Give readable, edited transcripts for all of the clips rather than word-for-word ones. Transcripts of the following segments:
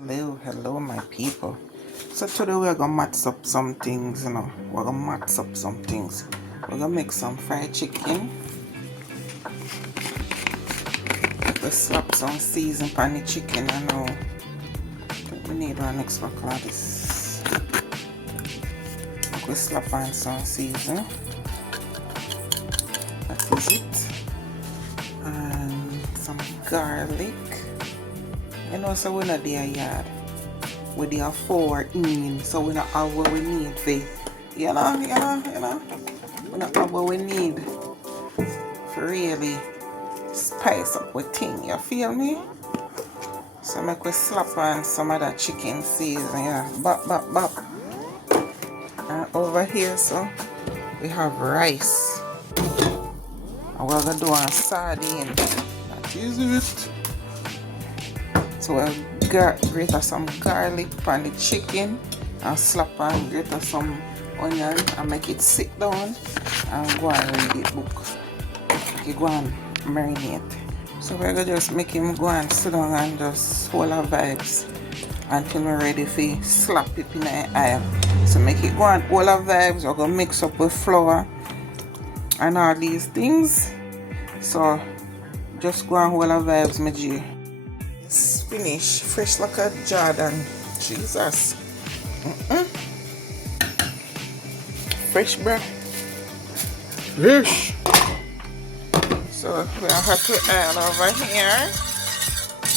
Hello, my people. So today we're gonna match up some things, We're gonna match up some things. We're gonna make some fried chicken. We slap some season on the chicken, I know. I think we need one extra cloth. We slap on some season. That is it. And some garlic. So we're not there yet. We're there 4 in, so we not have what we need for, we not have what we need for really spice up with thing, you feel me? So make we slap on some of that chicken season, bop. And over here, so we have rice. And we're gonna do a sardine. That is it. So we'll grate some garlic on the chicken and slap and grate some onion and make it sit down and go and read the book. Okay, go and marinate. So we're gonna just make him go and sit down and just hold our vibes until we're ready for slap it in the oil. So make it go and hold our vibes. We're gonna mix up with flour and all these things. So just go and hold our vibes, my G. It's finished, fresh like a Jordan. Jesus. Fresh, bro. Fresh. So we are hot with oil over here.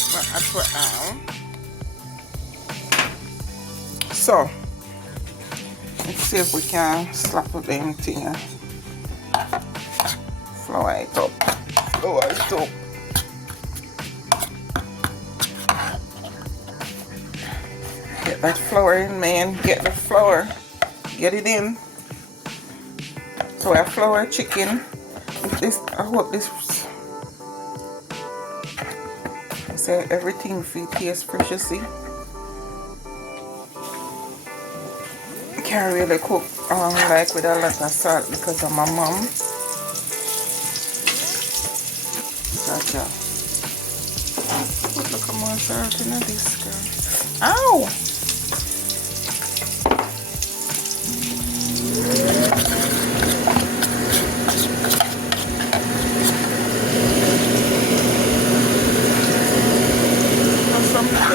We're hot with oil. So let's see if we can slap up them thing. Flour it up. Flour it up. Get that flour in, man. Get the flour. Get it in. So I flour chicken. I hope this. I say everything for taste fresh, you see. Can't really cook like with a lot of salt because of my mom. Gotcha. Look at more salt in this guy. Ow!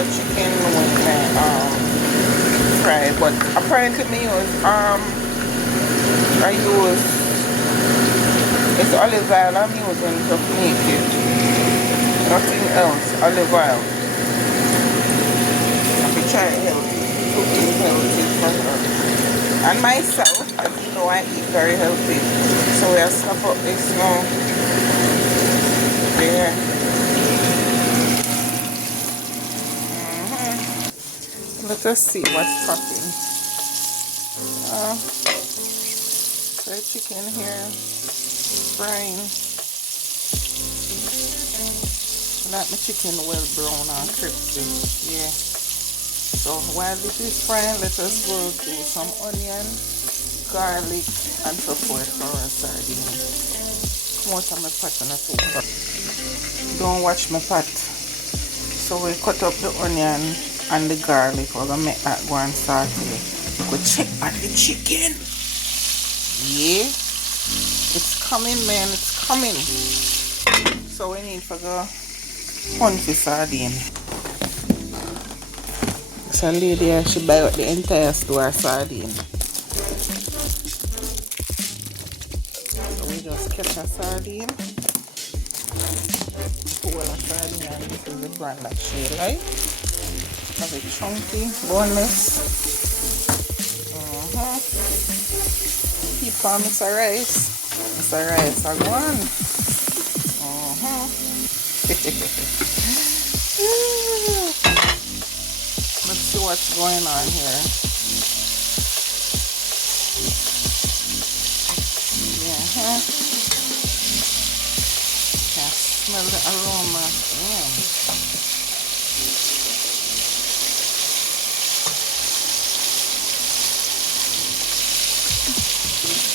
Chicken when fried, but apparently me it's olive oil I'm using to make it. Nothing else, olive oil. I can try cooking healthy for her. And myself, as you know, I eat very healthy. So we'll slap up this now. There. Let us see what's popping. So chicken here, frying. Let my chicken well brown and crispy. Yeah. So while this is frying, let us go do some onion, garlic, and so forth for our sardines. Come out of my pot and I take. Don't watch my pot. So we cut up the onion and the garlic. We're gonna make that go and start with. Go check on the chicken. Yeah, it's coming, man. It's coming. So we need to go hunt for sardine. So a lady here, she buy out the entire store of sardine. So we just catch a sardine. Pull a sardine, and this is the brand that she like. Have it chunky, boneless. Keep on Mr. Rice. Mr. Rice, I go on. Let's see what's going on here. Can smell the aroma.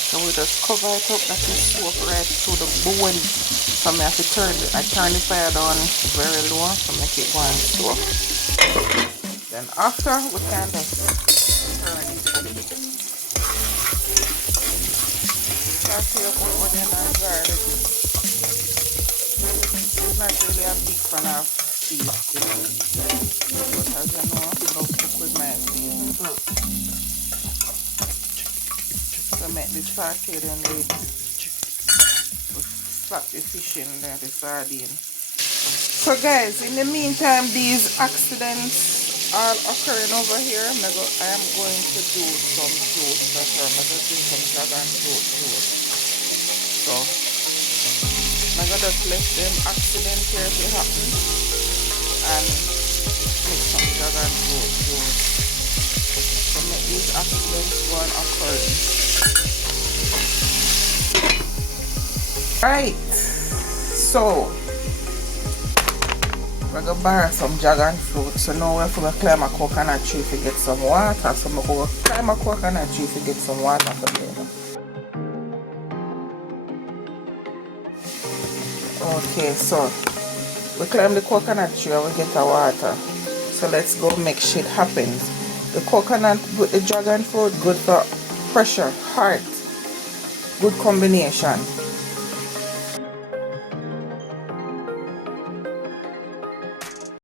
So we just cover it up, that is soak right through the bone. So I have to turn the fire down very low to make it go and soak. Then after we can just turn it. Saute up with onion and garlic. It's not really a big fan of seasoning, but as you know, I love to cook with my seasoning. So make this sauteed and we slap the fish in there, the sardine. So guys, in the meantime, these accidents are occurring over here. I am going to do some juice for her. I'm going to do some dragon fruit juice. So I'm going to just let them accident here to happen and make some dragon fruit juice. So make these accidents go on occurring. Right. So we're going to borrow some dragon fruit. So now we're going to climb a coconut tree to get some water. So we're going to climb a coconut tree to get some water for them. Okay, so we climb the coconut tree and we get the water. So let's go make shit happen. The coconut with the dragon fruit, good for pressure, heart. Good combination.